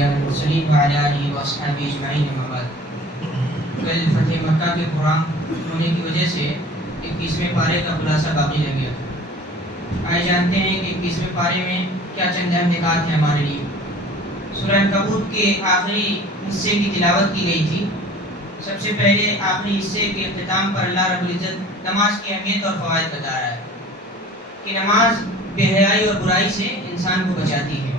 الأنبياء والمرسلين وعلى آله وأصحابه أجمعين أما بعد. کل فتح مکہ کے پروگرام ہونے کی وجہ سے 21ویں پارے کا خلاصہ باقی رہ گیا. آئے جانتے ہیں کہ 21ویں پارے میں کیا چند اہم نکات ہیں ہمارے لیے. سورہ عنکبوت کے آخری حصے کی تلاوت کی گئی تھی. سب سے پہلے آخری حصے کے اختتام پر اللہ رب العزت نماز کی اہمیت اور فوائد بتا رہا ہے کہ نماز بے حیائی اور برائی سے انسان کو بچاتی ہے.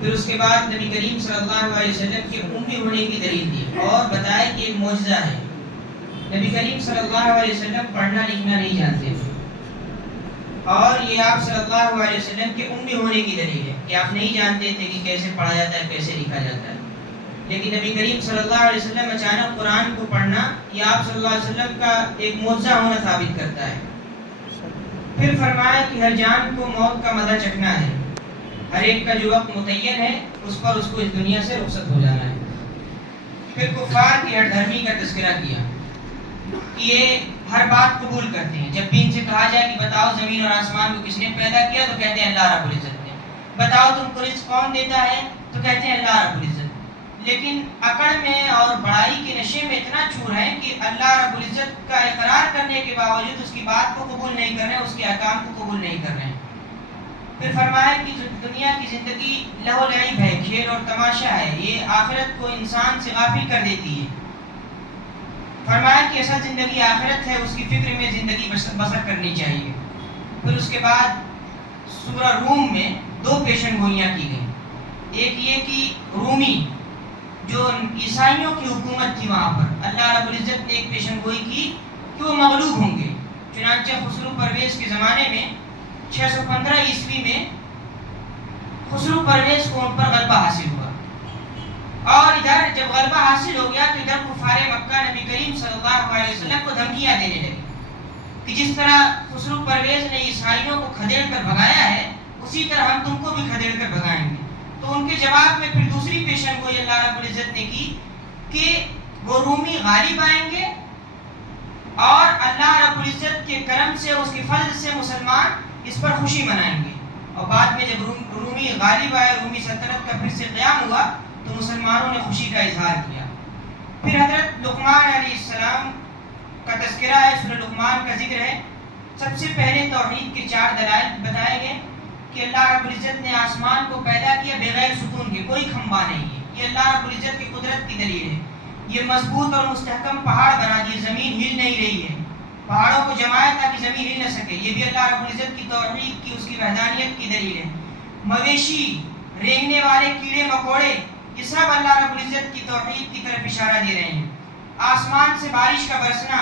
پھر اس کے بعد نبی کریم صلی اللہ علیہ وسلم کے امی ہونے کی دلیل دی اور بتایا کہ ایک معجزہ ہے. نبی کریم صلی اللہ علیہ وسلم پڑھنا لکھنا نہیں جانتے تھے اور یہ آپ صلی اللہ علیہ وسلم کے امی ہونے کی دلیل ہے کہ آپ نہیں جانتے تھے کہ کیسے پڑھا جاتا ہے, کیسے لکھا جاتا ہے. لیکن نبی کریم صلی اللہ علیہ وسلم اچانک قرآن کو پڑھنا یہ آپ صلی اللہ علیہ وسلم کا ایک معجزہ ہونا ثابت کرتا ہے. پھر فرمایا کہ ہر جان کو موت کا مزہ چکھنا ہے, ہر ایک کا جو وقت متعین ہے اس پر اس کو اس دنیا سے رخصت ہو جانا ہے. پھر کفار کی ہر دھرمی کا تذکرہ کیا کہ یہ ہر بات قبول کرتے ہیں. جب بھی ان سے کہا جائے کہ بتاؤ زمین اور آسمان کو کس نے پیدا کیا تو کہتے ہیں اللہ رب العزت نے. بتاؤ تم کو رزق کون دیتا ہے تو کہتے ہیں اللہ رب العزت. لیکن اکڑ میں اور بڑائی کے نشے میں اتنا چور ہیں کہ اللہ رب العزت کا اقرار کرنے کے باوجود اس کی بات کو قبول نہیں کر رہے ہیں, اس کے احکام کو قبول نہیں کر رہے ہیں. پھر فرمایا کہ دنیا کی زندگی لہو لعب ہے, کھیل اور تماشا ہے, یہ آخرت کو انسان سے غافل کر دیتی ہے. فرمایا کہ اصل زندگی آخرت ہے, اس کی فکر میں زندگی بسر کرنی چاہیے. پھر اس کے بعد سورہ روم میں 2 پیشن گوئیاں کی گئیں. ایک یہ کہ رومی جو عیسائیوں کی حکومت تھی وہاں پر اللہ رب العزت نے ایک پیشن گوئی کی کہ وہ مغلوب ہوں گے. چنانچہ خسرو پرویز کے زمانے میں 615 عیسوی میں خسرو پرویز کو ان پر غلبہ حاصل ہوا اور ادھر جب غلبہ حاصل ہو گیا تو ادھر کفار مکہ نبی کریم صلی اللہ علیہ وسلم کو دھمکیاں دینے لگی کہ جس طرح خسرو پرویز نے عیسائیوں کو کھدیڑ کر بھگایا ہے اسی طرح ہم تم کو بھی کھدیڑ کر بھگائیں گے. تو ان کے جواب میں پھر دوسری پیشن گوئی اللہ رب العزت نے کی کہ وہ رومی غالب آئیں گے اور اللہ رب العزت کے کرم سے اس کے فضل سے مسلمان اس پر خوشی منائیں گے. اور بعد میں جب رومی غالب آئے, رومی سلطنت کا پھر سے قیام ہوا تو مسلمانوں نے خوشی کا اظہار کیا. پھر حضرت لقمان علیہ السلام کا تذکرہ ہے, سورہ لقمان کا ذکر ہے. سب سے پہلے توحید کے 4 دلائل بتائے گئے کہ اللہ رب العزت نے آسمان کو پیدا کیا بغیر ستون کے, کوئی کھمبا نہیں ہے. یہ اللہ رب العزت کی قدرت کی دلیل ہے. یہ مضبوط اور مستحکم پہاڑ بنا دیے, زمین ہل نہیں رہی ہے. پہاڑوں کو جمایا تاکہ زمین ہل نہ سکے, یہ بھی اللہ رب العزت کی توحید کی, اس کی وحدانیت کی دلیل ہے. مویشی, رینگنے والے کیڑے مکوڑے, یہ سب اللہ رب العزت کی توحید کی طرف اشارہ دے رہے ہیں. آسمان سے بارش کا برسنا,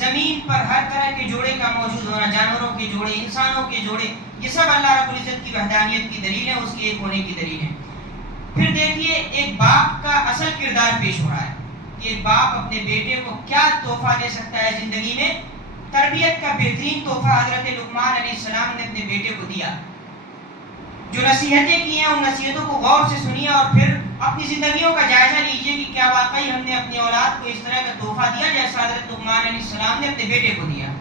زمین پر ہر طرح کے جوڑے کا موجود ہونا, جانوروں کے جوڑے, انسانوں کے جوڑے, یہ سب اللہ رب العزت کی وحدانیت کی دلیل ہے, اس کی ایک ہونے کی دلیل ہے. پھر دیکھیے ایک باپ کا اصل کردار پیش ہو رہا ہے کہ ایک باپ اپنے بیٹے کو کیا تحفہ دے سکتا ہے زندگی میں. تربیت کا بہترین تحفہ حضرت لقمان علیہ السلام نے اپنے بیٹے کو دیا. جو نصیحتیں کی ہیں ان نصیحتوں کو غور سے سنیے اور پھر اپنی زندگیوں کا جائزہ لیجیے کہ کیا واقعی ہم نے اپنی اولاد کو اس طرح کا تحفہ دیا جیسا حضرت لقمان علیہ السلام نے اپنے بیٹے کو دیا.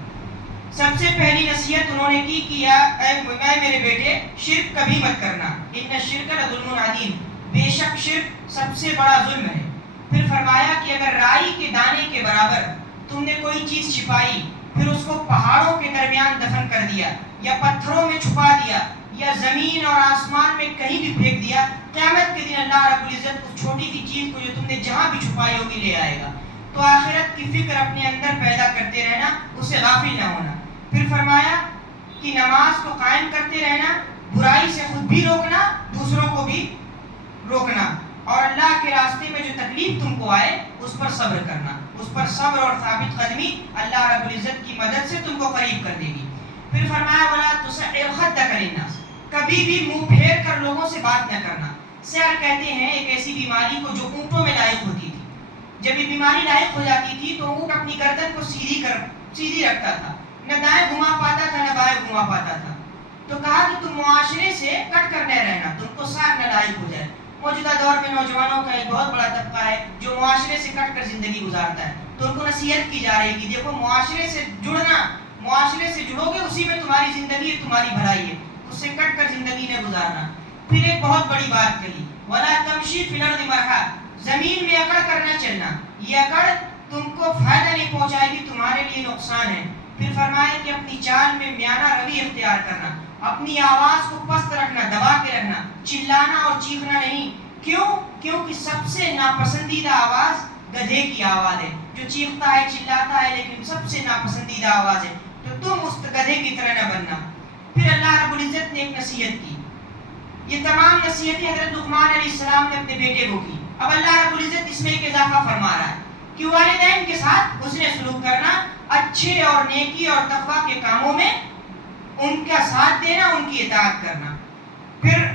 سب سے پہلی نصیحت انہوں نے کی کہ اے میرے بیٹے, شرک کبھی مت کرنا, ان الشرک لظلم عظیم, بے شک شرک سب سے بڑا ظلم ہے. پھر فرمایا کہ اگر رائی کے دانے کے برابر تم نے کوئی چیز چھپائی, پھر اس کو پہاڑوں کے درمیان دفن کر دیا یا پتھروں میں چھپا دیا یا زمین اور آسمان میں کہیں بھی پھینک دیا, قیامت کے دن اللہ رب العزت اس چھوٹی سی چیز کو جو تم نے جہاں بھی چھپائی ہوگی لے آئے گا. تو آخرت کی فکر اپنے اندر پیدا کرتے رہنا, اس سے غافل نہ ہونا. پھر فرمایا کہ نماز کو قائم کرتے رہنا, برائی سے خود بھی روکنا, دوسروں کو بھی روکنا, اور اللہ کے راستے میں جو تکلیف تم کو آئے اس پر صبر کرنا. اس پر صبر اور ثابت قدمی اللہ رب العزت کی مدد سے تم کو قریب کر دے گی. پھر فرمایا وَلَا تُسَعِّرْ خَدَّكَ لِلنَّاسِ, کبھی بھی منہ پھیر کر لوگوں سے بات نہ کرنا. سعر کہتے ہیں ایک ایسی بیماری کو جو اونٹوں میں لائق ہوتی تھی. جب یہ بیماری لائق ہو جاتی تھی تو اونٹ اپنی گردن کو سیدھی رکھتا تھا, نہ دائیں گھما پاتا تھا نہ بائیں گھما پاتا تھا. تو کہا کہ تم معاشرے سے کٹ کر نہ رہنا, تم کو سعر نہ لائق ہو جائے. موجودہ دور میں نوجوانوں کا ایک بہت بڑا طبقہ ہے جو معاشرے سے کٹ کر زندگی گزارتا ہے. تو ان کو نصیحت کی جا رہی ہے کہ دیکھو معاشرے سے جڑنا, معاشرے سے جڑو گے اسی میں تمہاری زندگی تمہاری بھلائی ہے, اس سے کٹ کر زندگی نہ گزارنا. پھر ایک بہت بڑی بات کہی وَلَا تَمْشِ تمشی فی الارض مرحا، زمین میں اکڑ کر نہ چلنا، یہ اکڑ تم کو فائدہ نہیں پہنچائے گی، تمہارے لیے نقصان ہے۔ پھر فرمایا کہ اپنی چال میں میانہ روی اختیار کرنا، اپنی آواز کو پست رکھنا، دبا کے رکھنا، چلانا اور چیخنا نہیں۔ کیوں؟ کیونکہ سب سے ناپسندیدہ آواز گدھے کی آواز ہے، جو چیختا ہے چلاتا ہے لیکن سب سے ناپسندیدہ آواز ہے، تو تم اس گدھے کی طرح نہ بننا۔ پھر اللہ رب العزت نے ایک نصیحت کی، یہ تمام نصیحتیں حضرت لقمان علیہ السلام نے اپنے بیٹے کو کی۔ اب اللہ رب العزت اس میں ایک اضافہ فرما رہا ہے کہ والدین کے ساتھ حسن سلوک کرنا، اچھے اور نیکی اور تقویٰ کے کاموں میں ان کا ساتھ دینا، ان کی اطاعت کرنا۔ پھر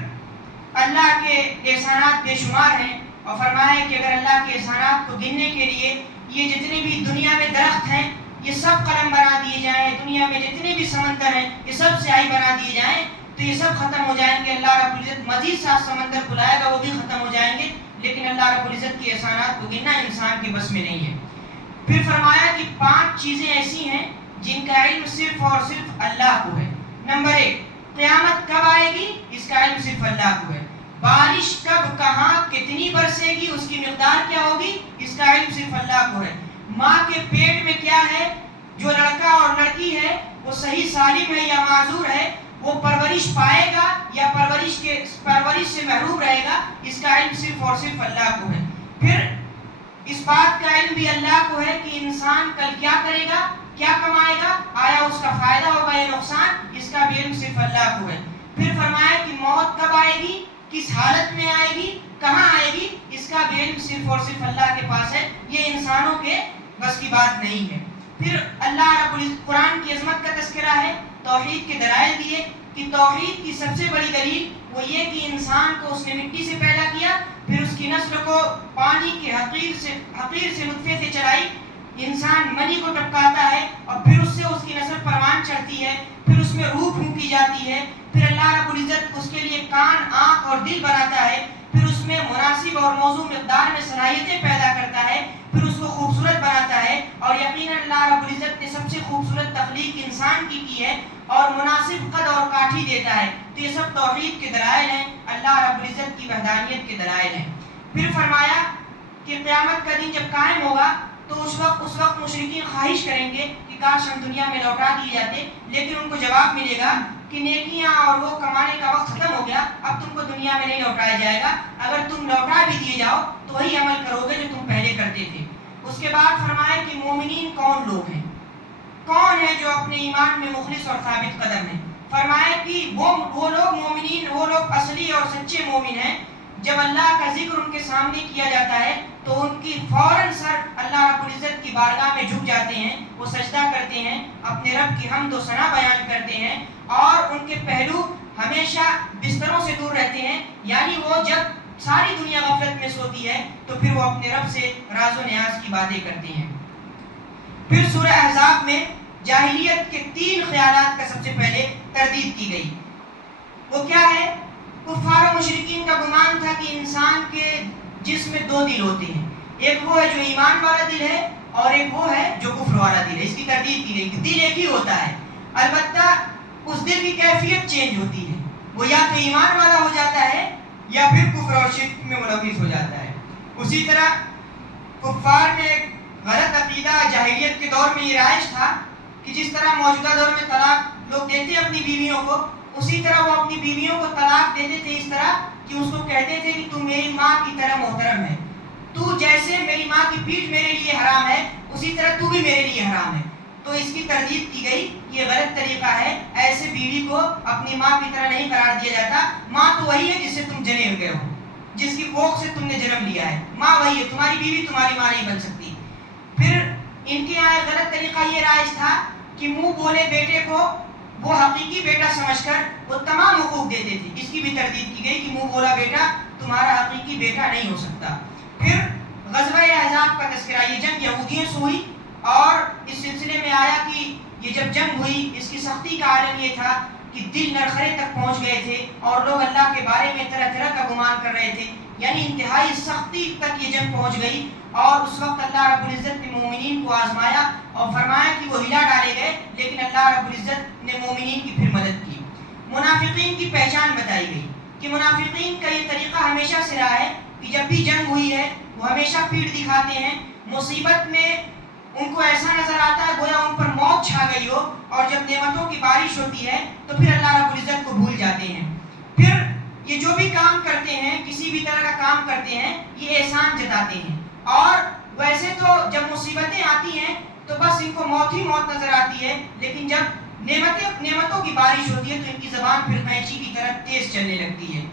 اللہ کے احسانات بے شمار ہیں، اور فرمایا کہ اگر اللہ کے احسانات کو گننے کے لیے یہ جتنے بھی دنیا میں درخت ہیں یہ سب قلم بنا دیے جائیں، دنیا میں جتنے بھی سمندر ہیں یہ سب سیاہی بنا دیے جائیں تو یہ سب ختم ہو جائیں گے۔ اللہ رب العزت مزید 7 سمندر بلائے گا، وہ بھی ختم ہو جائیں گے، لیکن اللہ رب العزت کے احسانات کو گننا انسان کے بس میں نہیں ہے۔ پھر فرمایا کہ 5 چیزیں ایسی ہیں جن کا علم صرف اور صرف اللہ کو ہے۔ نمبر 1، قیامت کب آئے گی اس کا علم صرف اللہ کو ہے۔ بارش کب کہاں کتنی برسے گی اس کی مقدار کیا ہوگی اس کا علم صرف اللہ کو ہے۔ ماں کے پیٹ میں کیا ہے، جو لڑکا اور لڑکی ہے وہ صحیح سالم ہے یا معذور ہے، وہ پرورش پائے گا یا پرورش سے محروم رہے گا، اس کا علم صرف اور صرف اللہ کو ہے۔ پھر اس بات کا علم بھی اللہ کو ہے کہ انسان کل کیا کرے گا، کیا کمائے گا، آیا اس کا فائدہ ہوگا یا نقصان، اس کا بھی علم صرف اللہ کو ہے۔ پھر فرمایا کہ موت کب آئے گی، کس حالت میں آئے گی، کہاں آئے گی، اس کا بھی علم صرف اور صرف اللہ کے پاس ہے، یہ انسانوں کے بس کی بات نہیں ہے۔ پھر اللہ رب العزت قرآن کی عظمت کا تذکرہ ہے، توحید کے دلائل دیے کہ توحید کی سب سے بڑی دلیل وہ یہ کہ انسان کو اس نے مٹی سے پیدا کیا، پھر اس کی نسل کو پانی کے حقیر سے نطفے سے چلائی، انسان منی کو ٹپکاتا ہے اور پھر اس سے اس کی نسل پروان چڑھتی ہے، پھر اس میں روح پھونکی جاتی ہے، پھر اللہ رب العزت اس کے لیے کان، آنکھ اور دل بناتا ہے، پھر اس میں مناسب اور موزوں مقدار میں صلاحیتیں پیدا کرتا ہے، پھر اس کو خوبصورت بناتا ہے، اور یقیناً اللہ رب العزت نے سب سے خوبصورت تخلیق انسان کی ہے اور مناسب قد اور کاٹھی دیتا ہے، تو یہ سب توحید کے دلائل ہیں، اللہ رب العزت کی وحدانیت کے دلائل ہیں۔ پھر فرمایا کہ قیامت کا دن جب قائم ہوگا تو اس وقت مشرکین خواہش کریں گے کہ کاش ہم دنیا میں لوٹا دیے جاتے، لیکن ان کو جواب ملے گا کہ نیکیاں اور وہ کمانے کا وقت ختم ہو گیا، اب تم کو دنیا میں نہیں لوٹایا جائے گا، اگر تم لوٹا بھی دیے جاؤ تو وہی عمل کرو گے جو تم پہلے کرتے تھے۔ اس کے بعد فرمایا کہ مومنین کون لوگ ہیں، کون ہے جو اپنے ایمان میں مخلص اور ثابت قدم ہیں۔ فرمایا کہ وہ لوگ مومنین، وہ لوگ اصلی اور سچے مومن ہیں، جب اللہ کا ذکر ان کے سامنے کیا جاتا ہے تو ان کی فوراً سر اللہ رب العزت کی بارگاہ میں جھک جاتے ہیں، وہ سجدہ کرتے ہیں، اپنے رب کی حمد و ثنا بیان کرتے ہیں، اور ان کے پہلو ہمیشہ بستروں سے دور رہتے ہیں، یعنی وہ جب ساری دنیا غفلت میں سوتی ہے تو پھر وہ اپنے رب سے راز و نیاز کی باتیں کرتے ہیں۔ پھر سورہ احزاب میں جاہلیت کے 3 خیالات کا سب سے پہلے تردید کی گئی۔ وہ کیا ہے؟ کفار و مشرکین کا گمان تھا کہ انسان کے جسم میں 2 دل ہوتے ہیں، ایک وہ ہے جو ایمان والا دل ہے اور ایک وہ ہے جو کفر والا دل ہے۔ اس کی تردید کی گئی کہ دل ایک ہی ہوتا ہے، البتہ اس دل کی کیفیت چینج ہوتی ہے، وہ یا تو ایمان والا ہو جاتا ہے یا پھر کفر اور شرک میں ملوث ہو جاتا ہے۔ اسی طرح کفار میں ایک غلط عقیدہ جاہلیت کے دور میں یہ رائج تھا کہ جس طرح موجودہ دور میں طلاق لوگ دیتے اپنی بیویوں کو، اسی طرح وہ اپنی بیویوں کو طلاق دیتے تھے اس طرح کہ اس کو کہتے تھے کہ تم میری ماں کی طرح محترم ہے، تو جیسے میری ماں کی پیٹھ میرے لیے حرام ہے اسی طرح تو بھی میرے لیے حرام ہے۔ تو اس کی تردید کی گئی، یہ غلط طریقہ ہے، ایسے بیوی کو اپنی ماں کی طرح نہیں قرار دیا جاتا، ماں تو وہی ہے جس سے تم جنے ہوئے ہو، جس کی کوکھ سے تم نے جنم لیا ہے، ماں وہی ہے، تمہاری بیوی تمہاری ماں نہیں بن سکتی۔ پھر ان کے یہاں غلط طریقہ یہ رائج تھا کہ منہ بولے بیٹے کو وہ حقیقی بیٹا سمجھ کر وہ تمام حقوق دیتے تھے، اس کی بھی تردید کی گئی کہ منہ بولا بیٹا تمہارا حقیقی بیٹا نہیں ہو سکتا۔ پھر غزوہ احزاب کا تذکرہ، یہ جنگ یہودیوں سے ہوئی، اور اس سلسلے میں آیا کہ یہ جب جنگ ہوئی اس کی سختی کا عالم یہ تھا کہ دل نرخرے تک پہنچ گئے تھے اور لوگ اللہ کے بارے میں طرح طرح کا گمان کر رہے تھے، یعنی انتہائی سختی تک یہ جنگ پہنچ گئی، اور اس وقت اللہ رب العزت نے مومنین کو آزمایا اور فرمایا کہ وہ ہلا ڈالے گئے، لیکن اللہ رب العزت نے مومنین کی پھر مدد کی۔ منافقین کی پہچان بتائی گئی کہ منافقین کا یہ طریقہ ہمیشہ سے رہا ہے کہ جب بھی جنگ ہوئی ہے وہ ہمیشہ پیٹھ دکھاتے ہیں، مصیبت میں ان کو ایسا نظر آتا ہے گویا ان پر موت چھا گئی ہو، اور جب نعمتوں کی بارش ہوتی ہے تو پھر اللہ رب العزت کو بھول جاتے ہیں۔ پھر یہ جو بھی کام کرتے ہیں، کسی بھی طرح کا کام کرتے ہیں، یہ احسان جتاتے ہیں، اور ویسے تو جب مصیبتیں آتی ہیں تو بس ان کو موت ہی موت نظر آتی ہے، لیکن جب نعمتوں کی بارش ہوتی ہے تو ان کی زبان پھر قینچی کی طرح تیز چلنے لگتی ہے۔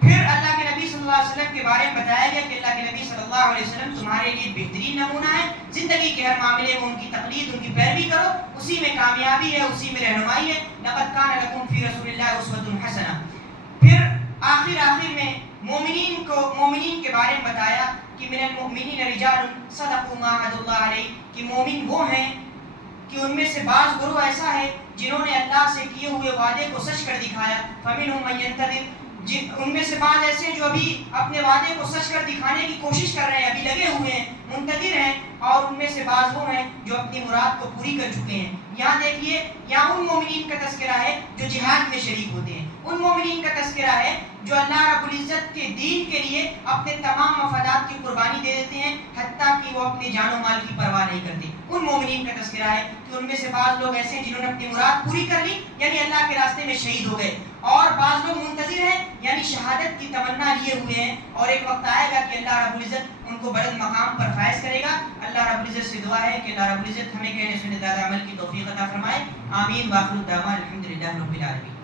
پھر اللہ کے نبی صلی اللہ علیہ وسلم کے بارے میں بتایا گیا کہ اللہ کے نبی صلی اللہ علیہ وسلم تمہارے لیے بہترین نمونہ ہے، زندگی کے ہر معاملے میں ان کی تقلید، ان کی پیروی کرو، اسی میں کامیابی ہے، اسی میں رہنمائی ہے۔ لقد کان لکم فی رسول اللہ اسوۃ حسنہ۔ پھر آخر میں مومنین کے بارے میں بتایا کہ من المؤمنین رجال صدقوا ما عهد اللہ علیہ، کہ مومن وہ ہیں کہ ان میں سے بعض گروہ ایسا ہے جنہوں نے اللہ سے کیے ہوئے وعدے کو سچ کر دکھایا۔ فمنهم من ينتظر، ان میں سے بعض ایسے ہیں جو ابھی اپنے وعدے کو سچ کر دکھانے کی کوشش کر رہے ہیں، ابھی لگے ہوئے ہیں، منتظر ہیں، اور ان میں سے بعض وہ ہیں جو اپنی مراد کو پوری کر چکے ہیں۔ یہاں دیکھیے، یہاں ان مومنین کا تذکرہ ہے جو جہاد میں شریک ہوتے ہیں، ان مومنین کا تذکرہ ہے جو اللہ رب العزت کے دین کے لیے اپنے تمام مفادات کی قربانی دے دیتے ہیں، حتیٰ کہ وہ اپنے جان و مال کی پرواہ نہیں کرتے۔ ان مومنین کا تذکرہ ہے کہ ان میں سے بعض لوگ ایسے ہیں جنہوں نے اپنی مراد پوری کر لی، یعنی اللہ کے راستے میں شہید ہو گئے، اور بعض لوگ منتظر ہیں، یعنی شہادت کی تمنا لیے ہوئے ہیں، اور ایک وقت آئے گا کہ اللہ رب العزت ان کو بلند مقام پر فائز کرے گا۔ اللہ رب العزت سے دعا ہے کہ اللہ رب العزت ہمیں کہنے سننے زیادہ عمل کی توفیق عطا فرمائے۔ آمین۔ وآخر دعوانا الحمدللہ رب العالمین۔